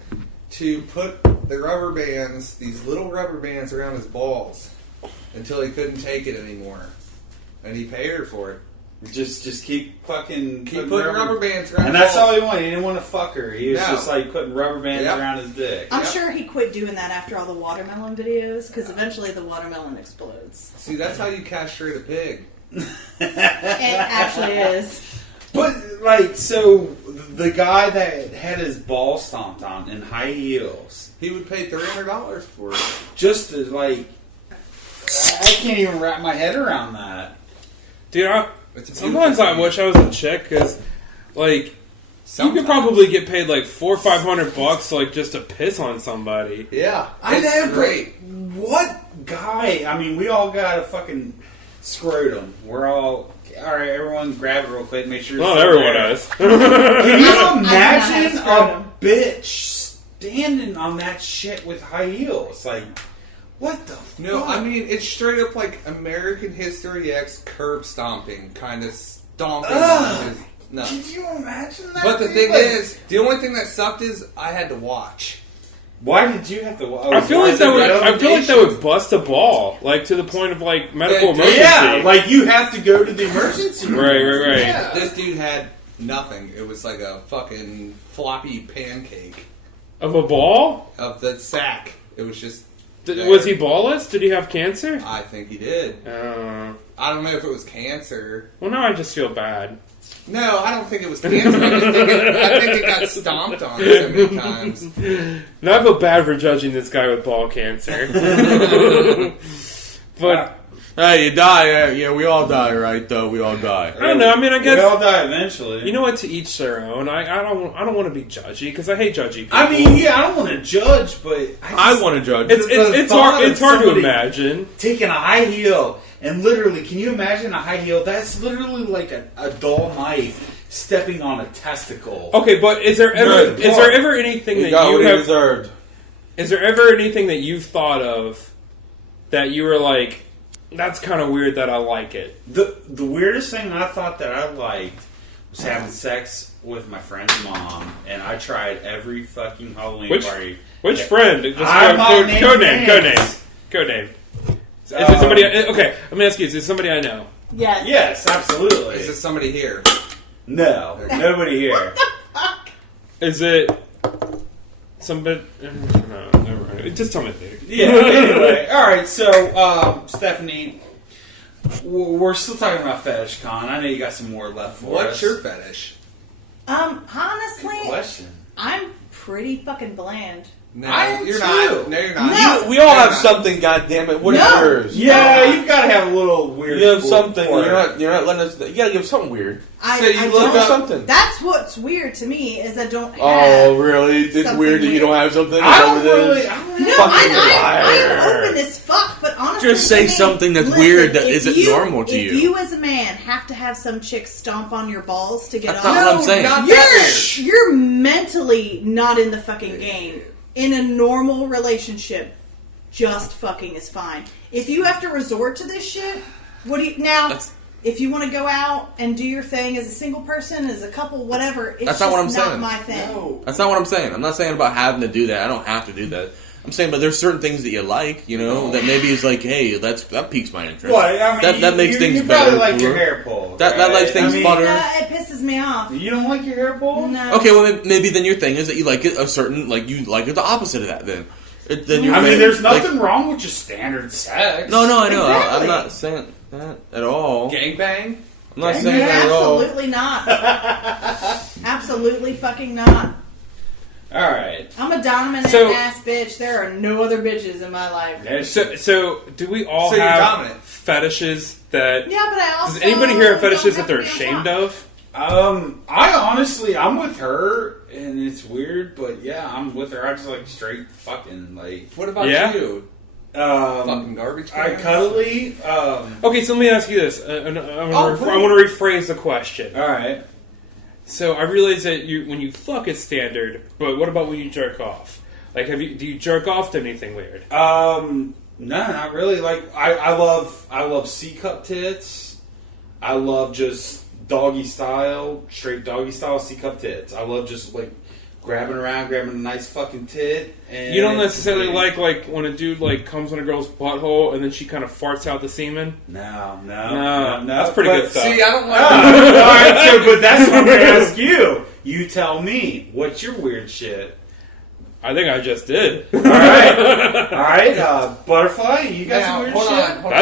to put the rubber bands, these little rubber bands, around his balls until he couldn't take it anymore, and he paid her for it. Just keep fucking Keep putting rubber bands around. and his that's balls. all he wanted. He didn't want to fuck her. He was No. just like putting rubber bands Yep. around his dick. I'm Yep. sure he quit doing that after all the watermelon videos, because eventually the watermelon explodes. See, that's how you castrate a pig. It actually is. But like, so the guy that had his ball stomped on in high heels, He would pay $300 for it. just to like, I can't even wrap my head around that. Dude, It's a sometimes beautiful I thing. wish I was a chick, because, like, you Sometimes. could probably get paid like $400 or $500, like, just to piss on somebody. Yeah, I it's know, great. What guy? I mean, we all got a fucking scrotum. We're all right. Everyone, grab it real quick. Make sure. Not it's everyone there. does. Can you I imagine don't have a a bitch standing on that shit with high heels? Like, what the fuck? No, I mean, it's straight up like American History X curb stomping, kind of stomping on his nuts. Can you imagine that? But the dude? thing Like, is, the only thing that sucked is I had to watch. why did you have to? I feel like that would bust a ball, like to the point of like medical Yeah, emergency. Yeah, like you have to go to the emergency room. Right. Yeah. This dude had nothing. It was like a fucking floppy pancake Of a ball? of the sack. It was just. Was he ballless? Did he have cancer? I think he did. I don't know if it was cancer. Well, now I just feel bad. No, I don't think it was cancer. I think it got stomped on so many times. Now I feel bad for judging this guy with ball cancer. But Hey, you die. Yeah, we all die, right? Though we all die. I don't know. I mean, I We all guess die eventually. you know what. To each their own. I don't want to be judgy because I hate judgy people. I mean, yeah, I don't want to judge, but I want to judge. It's hard. It's hard to imagine. taking a high heel and literally, can you imagine a high heel? That's literally like a dull knife stepping on a testicle. Okay, but is there Good ever anything He that got you what he have? deserved. Is there ever anything that you've thought of that you were like, that's kind of weird that I like it. The weirdest thing I thought that I liked was having sex with my friend's mom, and I tried every fucking Halloween party. Which friend? Just I'm not code naming name. names. Code name. Is it somebody? Okay, let me ask you. Is it somebody I know? Yes. Yes, absolutely. Is it somebody here? No, nobody here. Is it somebody? No, never mind. Just tell me later. Yeah, anyway. Alright, so, Stephanie, we're still talking about Fetish Con. I know you got some more left for us. What's your fetish? Honestly, Good question. I'm pretty fucking bland. No, I am you're too. not. No, you're not. No. We all You're have not. something. God damn it! What is No. yours? Yeah, you've got to have a little weird. You have something. for it. You're not letting us. You gotta give something weird. So you I look don't- up- something. That's what's weird to me is I don't have. Oh, really? It's something weird that you weird. don't have something. Is I that don't what it is? really. I don't No, Fucking I'm liar. open as fuck, but honestly, Just say to me, something that's listen, weird that if isn't you- normal to you. If you as a man have to have some chick stomp on your balls to get That's off, not what I'm saying. not that weird. you're mentally not in the fucking game. In a normal relationship, just fucking is fine. If you have to resort to this shit, what do you now? That's- If you want to go out and do your thing as a single person, as a couple, whatever, it's That's just not what I'm not saying. my thing. No. That's not what I'm saying. I'm not saying about having to do that. I don't have to do that. I'm saying, but there's certain things that you like, you know, that maybe is like, hey, that piques my interest. Well, I mean, that makes things you better. probably like your cooler. hair pulled. That right? likes things I mean, funner. It pisses me off. You don't like your hair pulled? No. Okay, well maybe then your thing is that you like it a certain you like it the opposite of that. Then you're I mean, there's like- nothing wrong with just standard sex. No, I know. Exactly. I'm not saying that at all. Gangbang? I'm not Gangbang? saying that at all. Absolutely not. Absolutely fucking not. All right. I'm a dominant So- ass bitch. There are no other bitches in my life. So do we all So you're have dominant. fetishes that? Yeah, but I also Does anybody here have don't fetishes have that they're to be on ashamed top. of? I honestly, I'm with her, and it's weird, but yeah, I'm with her. I just like straight fucking like. What about Yeah? you? Um, Fucking garbage I cans? cuddly. Okay, so let me ask you this. I want Oh, to rephrase the question. All right. So I realize that when you fuck it's standard, but what about when you jerk off? Like, do you jerk off to anything weird? No, not really. Like I love C cup tits. I love just doggy style, straight doggy style C cup tits. I love just like grabbing a nice fucking tit. And You don't necessarily like when a dude comes in a girl's butthole and then she kind of farts out the semen. No. That's pretty good stuff. See, I don't like All right, so but that's what I'm gonna ask you. You tell me what's your weird shit. I think I just did. All right. Butterfly, you got Now, some weird hold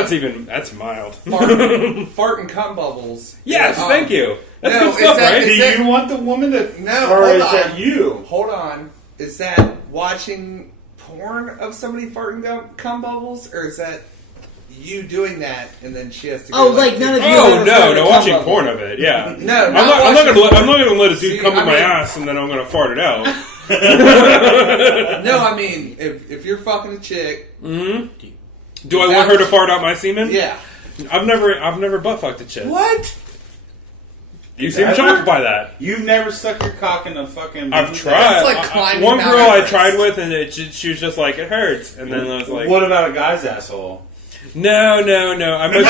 shit. on. That's mild. Fart and cum bubbles. Yes, Um, thank you. That's no, good is stuff, that- right? Do is you want the woman to? No, or hold is on. that you? Hold on. Is that watching porn of somebody farting cum bubbles, or is that you doing that and then she has to? Oh, go like none of you Oh ever no, heard of watching cum porn bubble. of it. Yeah. No, I'm not gonna let a dude See, come in I my mean- ass and then I'm gonna fart it out. No, I mean if you're fucking a chick, Hmm. Do I want her to fart out my semen? yeah. I've never butt fucked a chick. What? You seem Ever? shocked by that. You've never stuck your cock in a fucking. I've tried. That's like climbing One Mount girl I Everest. tried with, and she was just like, "It hurts," and then I was like, What about a guy's asshole? "No." I mostly,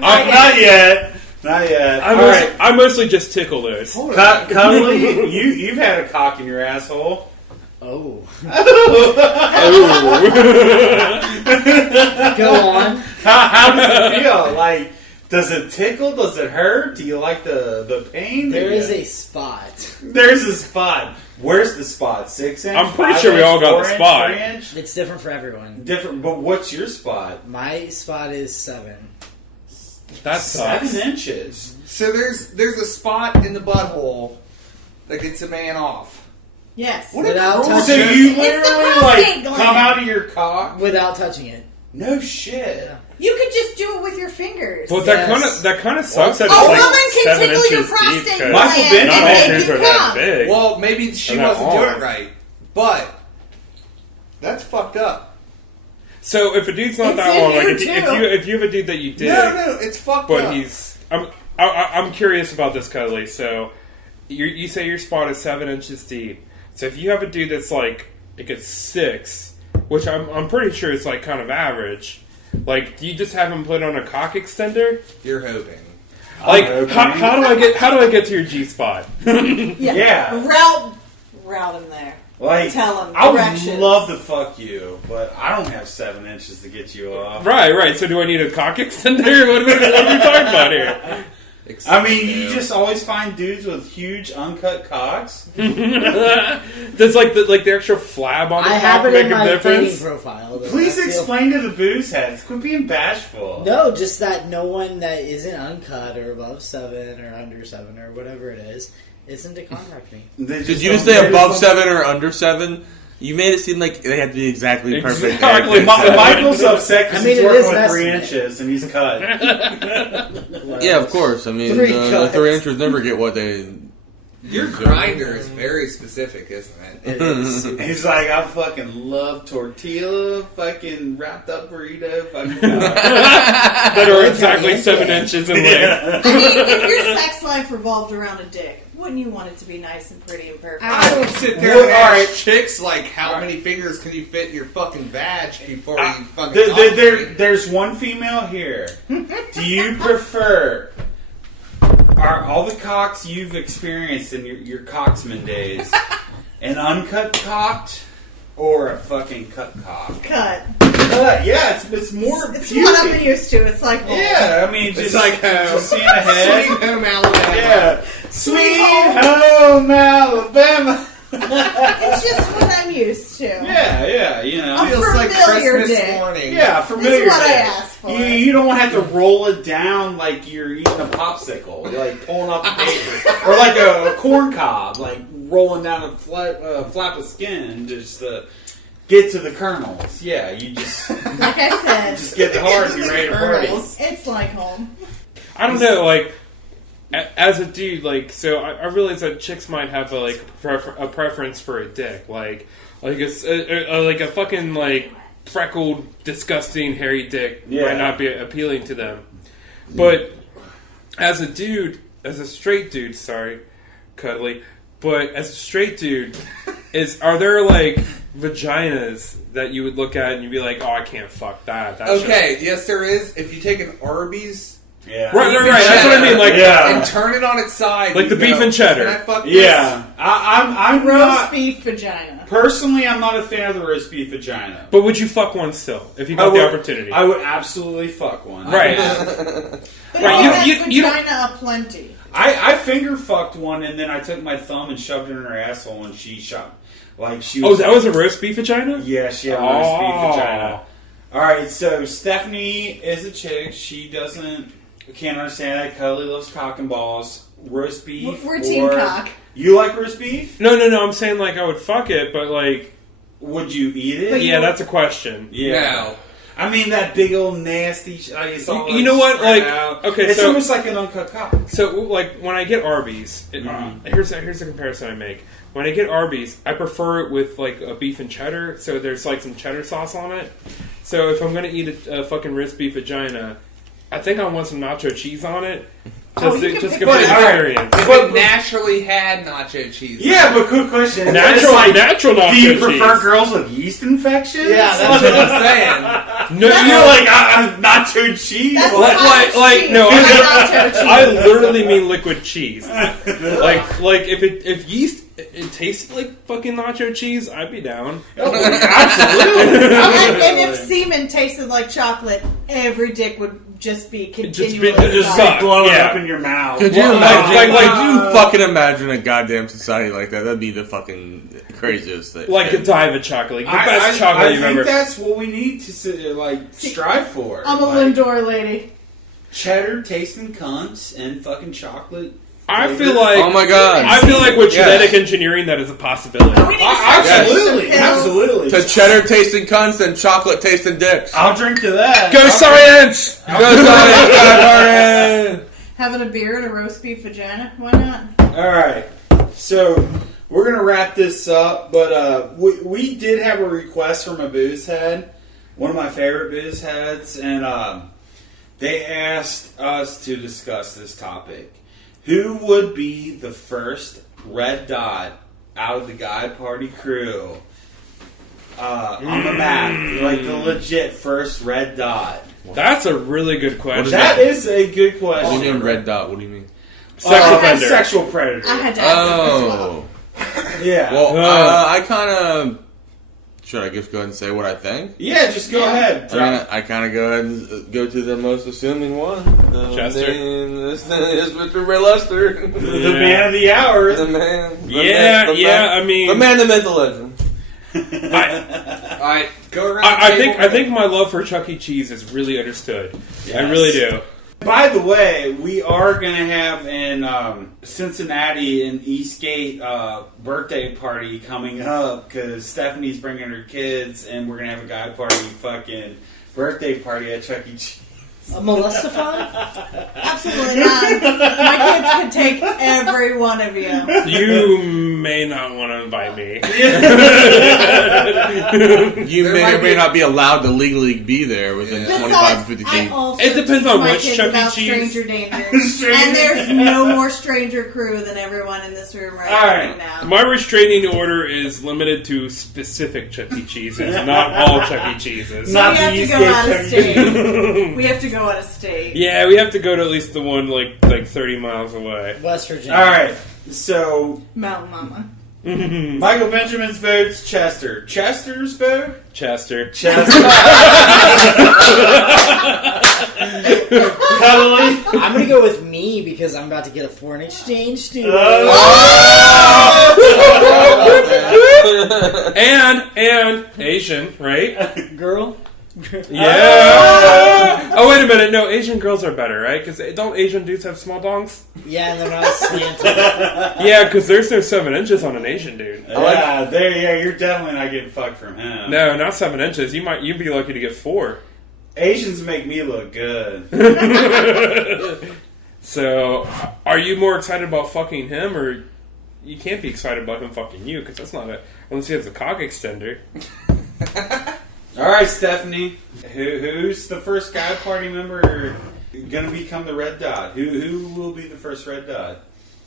Not yet. Not yet. I All mostly, right. I mostly just tickle those. Hold on. Cuddly, you've had a cock in your asshole. Oh. Ooh. Go on. How does it feel? Like, does it tickle? Does it hurt? Do you like the pain? There is a spot. There's a spot. Where's the spot? 6 inch? I'm pretty 5 sure we inch, all got the 4 inch, spot. 3 inch? It's different for everyone. Different, but what's your spot? My spot is 7. That sucks. 7 inches. So there's a spot in the butthole that gets a man off. Yes. What Without a cruel touching So it. you It's the literally prostate come gland. out of your cock? Without touching it. No shit. You could just do it with your fingers. But Yes. that kind of sucks. That A it's like woman can 7 tickle your inches deep, prostate 'cause gland Michael and Benjamin not all make dudes you are that come. big. Well, maybe she Or that wasn't doing arm. it right, but that's fucked up. So if a dude's not It's that in long, like here, if you have a dude that you dig, No, it's fucked but up. I'm curious about this, Cuddly. So you say your spot is 7 inches deep. So if you have a dude that's like it's 6, which I'm pretty sure is like kind of average. Like, do you just have them put on a cock extender? You're hoping. Like, Okay. how do I get to your G spot? Yeah. Route him there. Like, Tell him I would directions. love to fuck you, but I don't have 7 inches to get you off. Right. So do I need a cock extender? What are we talking about here? I mean, you just always find dudes with huge uncut cocks. Does the extra flab on the I cock have it make in a my dating difference? profile. Please That's the- explain to the booze heads. Quit being bashful. No, just that no one that isn't uncut or above 7 or under 7 or whatever it isn't to contact me. Did Did you just say above 7 or under 7? You made it seem like they had to be exactly perfect. Exactly. Michael's upset because I mean, he's it working is with 3 messy. inches and he's cut. Yeah, of course. I mean, 3 the cuts. 3 inches never get what they. Your grinder is very specific, isn't it? It is. He's like, I fucking love tortilla, fucking wrapped up burrito, fucking. That are exactly Caliente. 7 inches in length. I mean, if your sex life revolved around a dick, wouldn't you want it to be nice and pretty and perfect? I don't sit there and ask chicks like, how many fingers can you fit in your fucking vag before you fucking talk to me? There's one female here. Do you prefer are all the cocks you've experienced in your cocksman days an uncut cocked or a fucking cut cock? Cut. Yeah, it's more. It's pubic. what I'm used to. It's like Yeah, I mean, It's just like just seeing ahead. Sweet Home Alabama. Yeah, sweet home Alabama. It's just what I'm used to. Yeah, you know. A Feels like familiar Christmas dick. morning. Yeah, This familiar. is what I dick. asked for. You don't want to have to roll it down like you're eating a popsicle. You're like pulling off the paper. Or like a corn cob, like rolling down a flap of skin just to get to the kernels. Yeah, you just Like I said, just get the heart and be ready to party. it's like home. I don't know, like, as a dude, like, so I realize that chicks might have a preference for a dick, like a fucking like freckled, disgusting, hairy dick might not be appealing to them, but as a dude, as a straight dude, sorry, cuddly, but as a straight dude, are there like vaginas that you would look at and you'd be like, oh, I can't fuck that. Okay, yes there is. If you take an Arby's Yeah. Right. That's what I mean. Like, Yeah. and turn it on its side, Like you the beef go, and cheddar. Can I fuck this? Yeah. I'm Roast not. beef vagina. Personally, I'm not a fan of the roast beef vagina. but would you fuck one still if you got the opportunity? I would absolutely fuck one. Right. But Right, you you- have you don't- vagina aplenty. I finger fucked one and then I took my thumb and shoved it in her asshole and she shot. Like she Oh, was. that was a roast beef vagina? Yeah, she had a roast beef Oh. vagina. Alright, so Stephanie is a chick. She can't understand that. Cuddly loves cock and balls. Roast beef. We're team or- cock. You like roast beef? No. I'm saying like I would fuck it, but like, Would you eat it? But yeah, that's a question. Yeah. No. I mean, that big old nasty. It's all You know what? spread Like, out. okay, it's so- almost like an uncut cock. So like when I get Arby's, Mhm. here's the comparison I make. When I get Arby's, I prefer it with like a beef and cheddar, so there's like some cheddar sauce on it. So if I'm gonna eat a fucking roast beef vagina, I think I want some nacho cheese on it. Just you to can pick complete the that. experience. If it naturally had nacho cheese. Yeah, but quick question. Natural nacho Do you cheese. prefer girls with yeast infections? Yeah, that's what I'm saying. No, You're like nacho cheese. That's Like- cottage like, cheese, no, not I- nacho cheese. I literally mean liquid cheese. Like if yeast it tasted like fucking nacho cheese, I'd be down. Absolutely. And if semen tasted like chocolate, every dick would just be continually just sucked. blowing Yeah. up in your mouth. Could you Well, imagine? like, could you fucking imagine a goddamn society like that? That'd be the fucking craziest thing. Like Godiva chocolate, like the best chocolate I you've think ever. that's what we need to strive for. I'm a Like, Lindor lady. cheddar tasting cunts and fucking chocolate. I flavor. feel like Oh my god! I feel like with Yeah. genetic engineering that is a possibility. We need to start Absolutely, taking some pills. absolutely. To cheddar tasting cunts and chocolate tasting dicks. I'll drink to that. Go science! Go science, go science. Having a beer and a roast beef vagina? Why not? All right, so we're gonna wrap this up, but we did have a request from a booze head, one of my favorite booze heads, and they asked us to discuss this topic. Who would be the first red dot out of the Guy Party crew? on the map? Like the legit first red dot. That's a really good question. That is a good What question. do you mean red dot? What do you mean? Sex offender. Sexual predator. I had to ask him as well. Yeah. Well, I kind of... Should I just go ahead and say what I think? Yeah, just go ahead. I kind of go ahead and go to the most assuming one. Chester. This is Mr. Ray Lester. The man of the hour. The man. I mean... The man, the myth, the legend. Alright, go around. I think my love for Chuck E. Cheese is really understood. Yes. I really do. By the way, we are going to have in Cincinnati an Eastgate birthday party coming up because Stephanie's bringing her kids and we're going to have a guy party fucking birthday party at Chuck E. Cheese. A molestify? Absolutely not. My kids could take every one of you. You may not want to invite me. You There may might or may be- not be allowed to legally be there within Yeah. 25 to 50 I feet. also It depends teach on my which kids Chuck E. about Cheese. stranger danger. And there's no more stranger crew than everyone in this room right now. My restraining order is limited to specific Chuck E. Cheeses, not all Chuck E. Cheeses. Not we have the to go Eastgate out of Chuck E. state. We have to go out of state. Yeah, we have to go to at least the one like 30 miles away. West Virginia. All right, so Mountain Mama. Michael Benjamin's vote's Chester. Chester's vote? Chester. Chester. Cuddly. I'm gonna go with me because I'm about to get a foreign exchange student. And Asian, right? Girl. Yeah. Oh, wait a minute. No, Asian girls are better, right? Because don't Asian dudes have small dongs? Yeah, and they're not slanted. Yeah, because there's no 7 inches on an Asian dude. Yeah, you're definitely not getting fucked from him. No, not 7 inches. You'd be lucky to get 4. Asians make me look good. So, are you more excited about fucking him, or you can't be excited about him fucking you? Because that's not unless he has a cock extender. All right, Stephanie. Who's the first guy party member gonna become the red dot? Who will be the first red dot?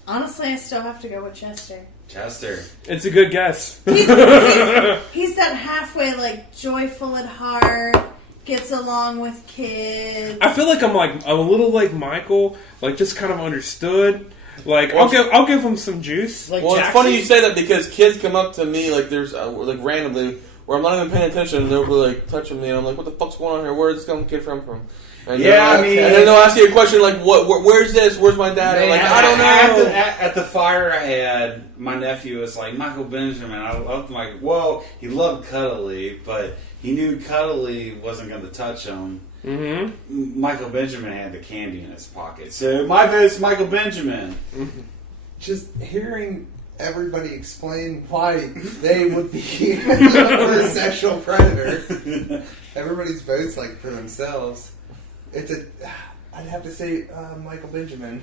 Honestly, I still have to go with Chester. Chester. It's a good guess. He's that halfway, like, joyful at heart, gets along with kids. I feel like I'm a little like Michael, like just kind of understood. Like I'll give him some juice. Like Well, it's Jackson? funny you say that because kids come up to me like there's like randomly where I'm not even paying attention and they'll be like touching me and I'm like, what the fuck's going on here? Where's this young kid from? And Yeah, I mean- and then they'll ask you a question like, where's this? Where's my dad? And I'm like, I don't know. At the fire I had, my nephew was like, Michael Benjamin. I loved Michael. Well, he loved Cuddly, but he knew Cuddly wasn't going to touch him. Mm-hmm. Michael Benjamin had the candy in his pocket. So my vote's Michael Benjamin. Just hearing everybody explain why they would be a sexual predator. Everybody's votes like for themselves. I'd have to say Michael Benjamin.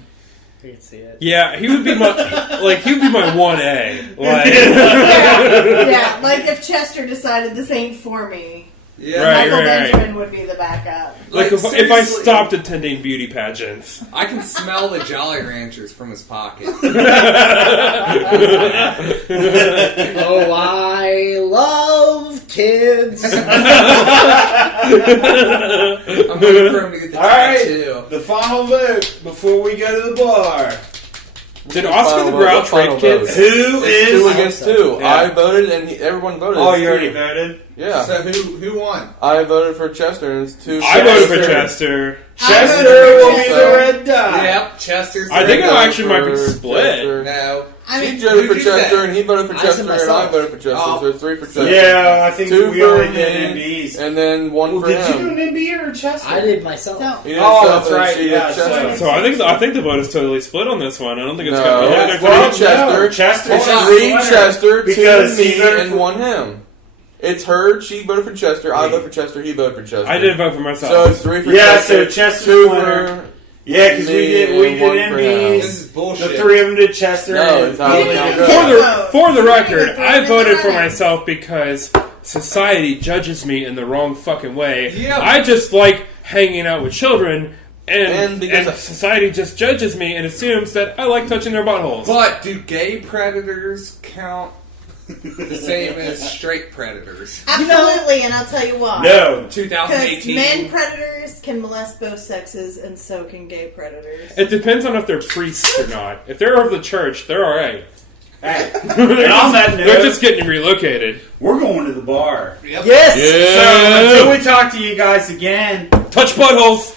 You can see it. Yeah, he would be my 1A. Like, Yeah, like if Chester decided this ain't for me, Yeah, Right. Michael Benjamin would be the backup. like if I seriously, stopped attending beauty pageants. I can smell the Jolly Ranchers from his pocket. Oh, I love kids. I'm waiting for him to get the All right, tattoo. the final vote before we go to the bar. Did Oscar the Final Grouch vote, rape kids? Who It's 2 is? against 2. Yeah. I voted and everyone voted. Oh, It's you already 2. voted. Yeah. So who won? I voted for Chester and it's 2. I voted for Chester. Chester voted for will be the red dot. Yep, Chester's. I think the- I actually might be split. No. I She mean, voted for who'd you Chester say? and he voted for I Chester said and I myself. voted for Chester. Oh. So 3 for Chester. Yeah, I think 2 we for already me, did MBs. and then 1 Well, for did him. you do an MB or Chester? I did myself. so, He did Oh, himself that's and right, she did yeah, Chester. So I think the vote is totally split on this one. I don't think it's No. going to be Yeah, either. well, Three- Chester. Chester. It's Chester. 3 Chester, 2 Because he me, voted and for- 1 him. It's her. She voted for Chester. I voted for Chester. He voted for Chester. I did vote for myself. So it's 3 for Yeah, Chester. so Chester's 2 winner. for. Yeah, because we Me did and one for This MBs. is bullshit. The 3 of them did Chester. No, and it's how Billy it did goes. Chester. For the You record, didn't I vote voted for for the myself because society judges me in the wrong fucking way. Yeah. I just like hanging out with children, And and because- society just judges me and assumes that I like touching their buttholes. But do gay predators count? The same as straight predators. Absolutely, and I'll tell you why. No. Because 2018. men predators can molest both sexes, and so can gay predators. It depends on if they're priests or not. If they're of the church, they're alright. Hey, they're, and on that note, they're just getting relocated. we're going to the bar. Yep. Yes! So until we talk to you guys again, Touch buttholes!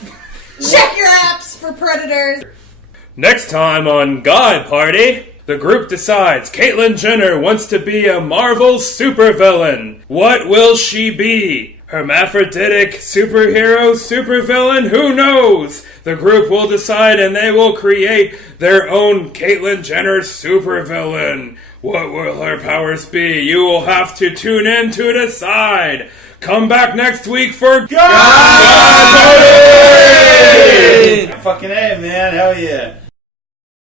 Check your apps for predators. Next time on God Party, the group decides Caitlyn Jenner wants to be a Marvel supervillain. What will she be? Hermaphroditic superhero supervillain? Who knows? The group will decide and they will create their own Caitlyn Jenner supervillain. What will her powers be? You will have to tune in to decide. Come back next week for God Party! fucking A, man, hell yeah.